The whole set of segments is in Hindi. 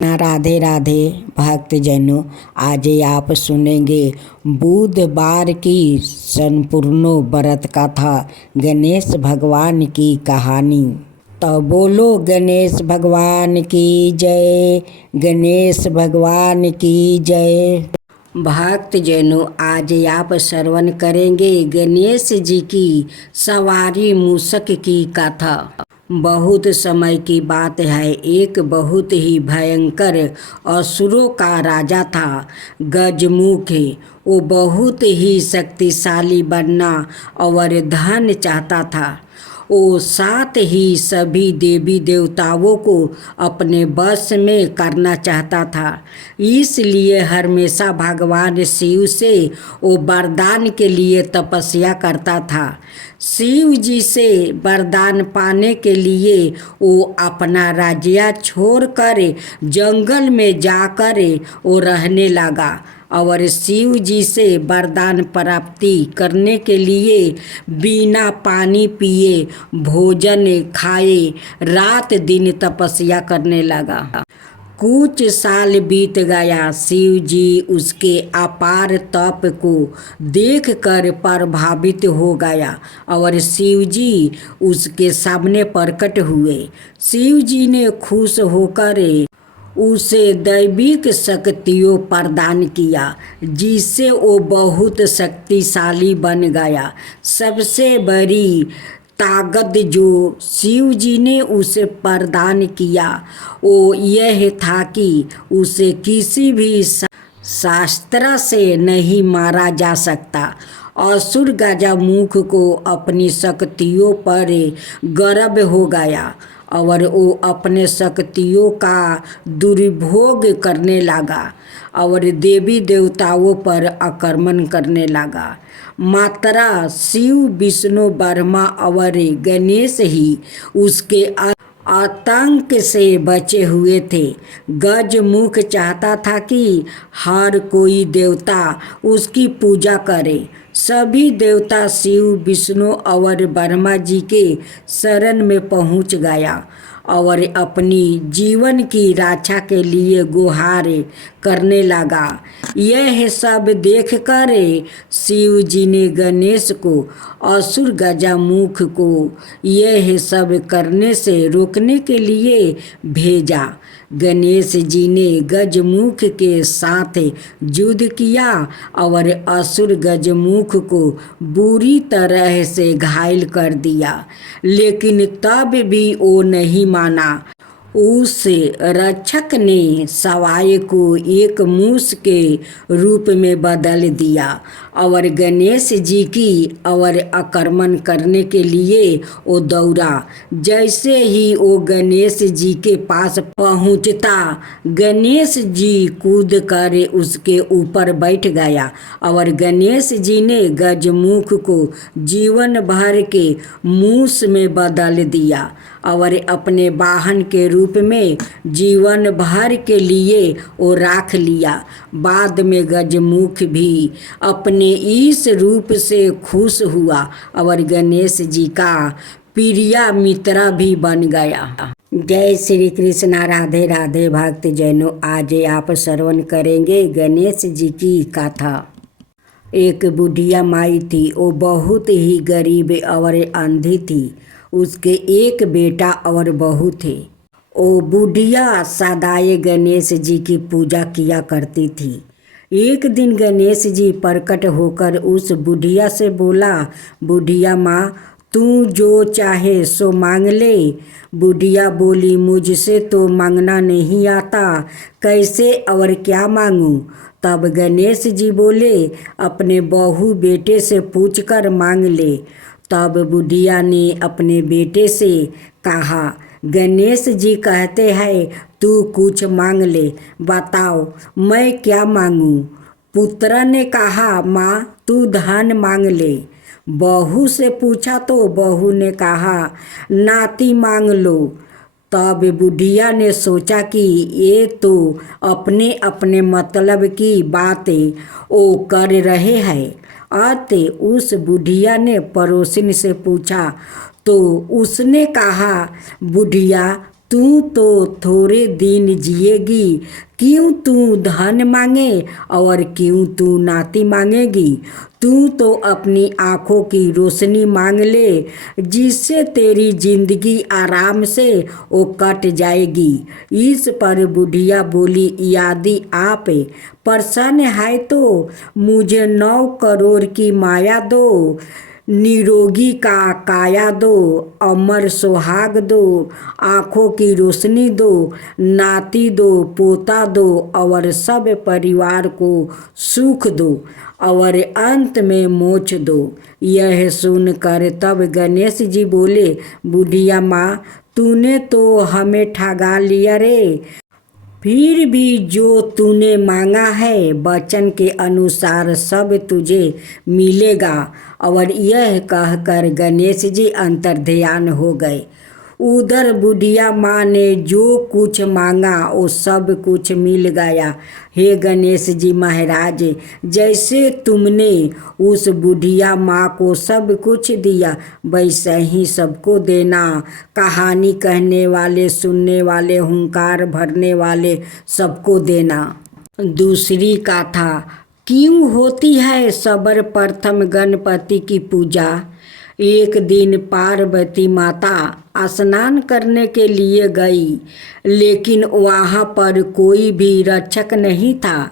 राधे राधे भक्तजनों, आज आप सुनेंगे बुधवार की संपूर्ण व्रत कथा, गणेश भगवान की कहानी। तो बोलो गणेश भगवान की जय, गणेश भगवान की जय। भक्तजनों, आज आप श्रवण करेंगे गणेश जी की सवारी मूषक की कथा। बहुत समय की बात है, एक बहुत ही भयंकर असुरों का राजा था गजमुख। वो बहुत ही शक्तिशाली बनना और धन चाहता था। वो साथ ही सभी देवी देवताओं को अपने वश में करना चाहता था। इसलिए हमेशा भगवान शिव से वो वरदान के लिए तपस्या करता था। शिव जी से वरदान पाने के लिए वो अपना राज्य छोड़कर जंगल में जाकर वो रहने लगा और शिव जी से वरदान प्राप्ति करने के लिए बिना पानी पिए भोजन खाए रात दिन तपस्या करने लगा। कुछ साल बीत गया। शिव जी उसके अपार तप को देखकर प्रभावित हो गया और शिव जी उसके सामने प्रकट हुए। शिव जी ने खुश होकर उसे दैविक शक्तियों प्रदान किया, जिससे वो बहुत शक्तिशाली बन गया। सबसे बड़ी ताकत जो शिव जी ने उसे प्रदान किया वो यह था कि उसे किसी भी शास्त्र से नहीं मारा जा सकता। असुर गजमुख को अपनी शक्तियों पर गर्व हो गया और वो अपने शक्तियों का दुरुपयोग करने लगा और देवी देवताओं पर आक्रमण करने लगा। मात्र शिव, विष्णु, ब्रह्मा और गणेश ही उसके आतंक से बचे हुए थे। गजमुख चाहता था कि हर कोई देवता उसकी पूजा करे। सभी देवता शिव, विष्णु और ब्रह्मा जी के शरण में पहुंच गया और अपनी जीवन की रक्षा के लिए गुहार करने लगा। यह सब देखकर शिव जी ने गणेश को असुर गजमुख को यह सब करने से रोकने के लिए भेजा। गणेश जी ने गजमुख के साथ युद्ध किया और असुर गजमुख को बुरी तरह से घायल कर दिया, लेकिन तब भी वो नहीं माना। उस रक्षक ने सवाए को एक मूस के रूप में बदल दिया और गणेश जी की और आक्रमण करने के लिए वो दौड़ा। जैसे ही वो गणेश जी के पास पहुंचता, गणेश जी कूद कर उसके ऊपर बैठ गया और गणेश जी ने गजमुख को जीवन भर के मूस में बदल दिया और अपने वाहन के रूप में जीवन भर के लिए वो राख लिया। बाद में गजमुख भी अपने इस रूप से खुश हुआ और गणेश जी का प्रिय मित्र भी बन गया। जय श्री कृष्ण। राधे राधे भक्तजनों, आज आप श्रवण करेंगे गणेश जी की कथा। एक बुढ़िया माई थी। वो बहुत ही गरीब और अंधी थी। उसके एक बेटा और बहू थे। वो बुढ़िया सदाए गणेश जी की पूजा किया करती थी। एक दिन गणेश जी प्रकट होकर उस बुढ़िया से बोला, बुढ़िया माँ, तू जो चाहे सो मांग ले। बुढ़िया बोली, मुझसे तो मांगना नहीं आता, कैसे और क्या मांगूं? तब गणेश जी बोले, अपने बहू बेटे से पूछकर मांग ले। तब बुढ़िया ने अपने बेटे से कहा, गणेश जी कहते हैं तू कुछ मांग ले, बताओ मैं क्या मांगूं? पुत्र ने कहा, माँ तू धन मांग ले। बहू से पूछा तो बहू ने कहा, नाती मांग लो। तब बुढ़िया ने सोचा कि ये तो अपने अपने मतलब की बातें वो कर रहे हैं। अतः उस बुढ़िया ने पड़ोसिन से पूछा तो उसने कहा, बुढ़िया तू तो थोड़े दिन जिएगी, क्यों तू धन मांगे और क्यों तू नाती मांगेगी। तू तो अपनी आँखों की रोशनी मांग ले, जिससे तेरी जिंदगी आराम से वो कट जाएगी। इस पर बुढ़िया बोली, यदि आप प्रसन्न है तो मुझे 9 करोड़ की माया दो, निरोगी का काया दो, अमर सुहाग दो, आँखों की रोशनी दो, नाती दो, पोता दो और सब परिवार को सुख दो और अंत में मोक्ष दो। यह सुनकर तब गणेश जी बोले, बुढ़िया माँ, तूने तो हमें ठगा लिया रे। फिर भी जो तूने मांगा है वचन के अनुसार सब तुझे मिलेगा। और यह कहकर गणेश जी अंतर्ध्यान हो गए। उधर बुढ़िया माँ ने जो कुछ मांगा वो सब कुछ मिल गया। हे गणेश जी महाराज, जैसे तुमने उस बुढ़िया माँ को सब कुछ दिया वैसे ही सबको देना। कहानी कहने वाले, सुनने वाले, हुंकार भरने वाले सबको देना। दूसरी कथा, क्यों होती है सर्वप्रथम गणपति की पूजा। एक दिन पार्वती माता स्नान करने के लिए गई, लेकिन वहाँ पर कोई भी रक्षक नहीं था।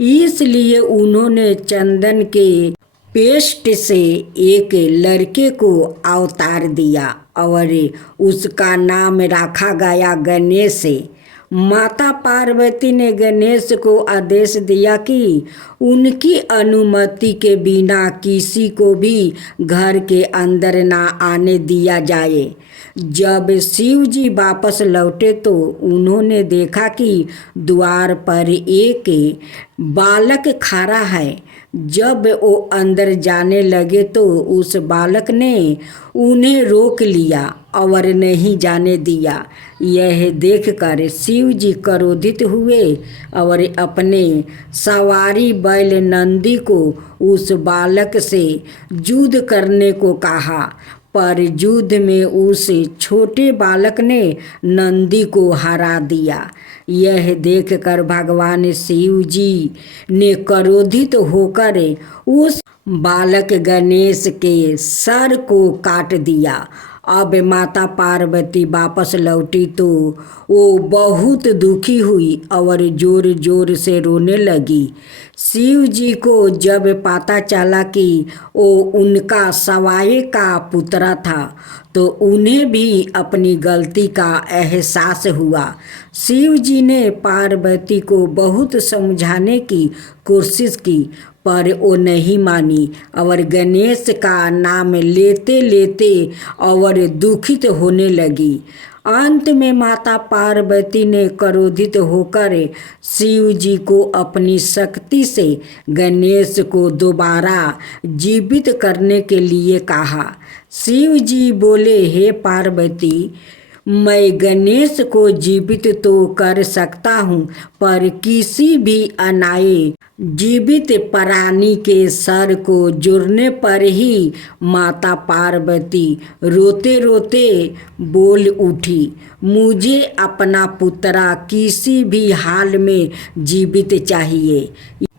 इसलिए उन्होंने चंदन के पेस्ट से एक लड़के को अवतार दिया और उसका नाम रखा गया गणेश। माता पार्वती ने गणेश को आदेश दिया कि उनकी अनुमति के बिना किसी को भी घर के अंदर ना आने दिया जाए। जब शिव जी वापस लौटे तो उन्होंने देखा कि द्वार पर एक बालक खड़ा है। जब वो अंदर जाने लगे तो उस बालक ने उन्हें रोक लिया और नहीं जाने दिया। यह देखकर शिव जी क्रोधित हुए और अपने सवारी बैल नंदी को उस बालक से युद्ध करने को कहा, पर युद्ध में उस छोटे बालक ने नंदी को हरा दिया। यह देखकर भगवान शिव जी ने क्रोधित होकर उस बालक गणेश के सर को काट दिया। अब माता पार्वती वापस लौटी तो वो बहुत दुखी हुई और जोर जोर से रोने लगी। शिव जी को जब पता चला कि वो उनका सवाई का पुत्र था तो उन्हें भी अपनी गलती का एहसास हुआ। शिव जी ने पार्वती को बहुत समझाने की कोशिश की, पर वो नहीं मानी और गणेश का नाम लेते लेते और दुखित होने लगी। अंत में माता पार्वती ने क्रोधित होकर शिव जी को अपनी शक्ति से गणेश को दोबारा जीवित करने के लिए कहा। शिव जी बोले, हे पार्वती, मैं गणेश को जीवित तो कर सकता हूँ, पर किसी भी अनाए जीवित प्राणी के सर को जुड़ने पर ही माता पार्वती रोते रोते बोल उठी, मुझे अपना पुत्रा किसी भी हाल में जीवित चाहिए।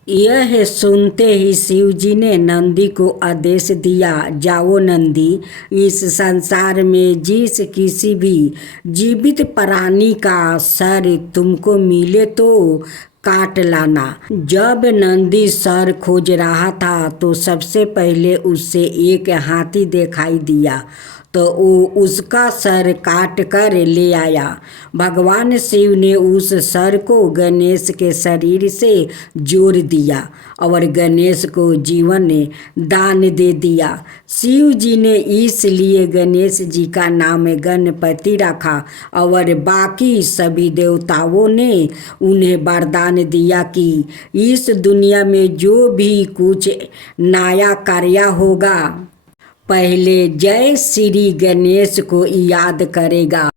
यह सुनते ही शिव जी ने नंदी को आदेश दिया, जाओ नंदी, इस संसार में जिस किसी भी जीवित प्राणी का सर तुमको मिले तो काट लाना। जब नंदी सर खोज रहा था तो सबसे पहले उससे एक हाथी दिखाई दिया तो वो उसका सर काट कर ले आया। भगवान शिव ने उस सर को गणेश के शरीर से जोड़ दिया और गणेश को जीवन दान दे दिया। शिव जी ने इसलिए गणेश जी का नाम गणपति रखा और बाकी सभी देवताओं ने उन्हें वरदान दिया कि इस दुनिया में जो भी कुछ नया कार्य होगा पहले जय श्री गणेश को याद करेगा।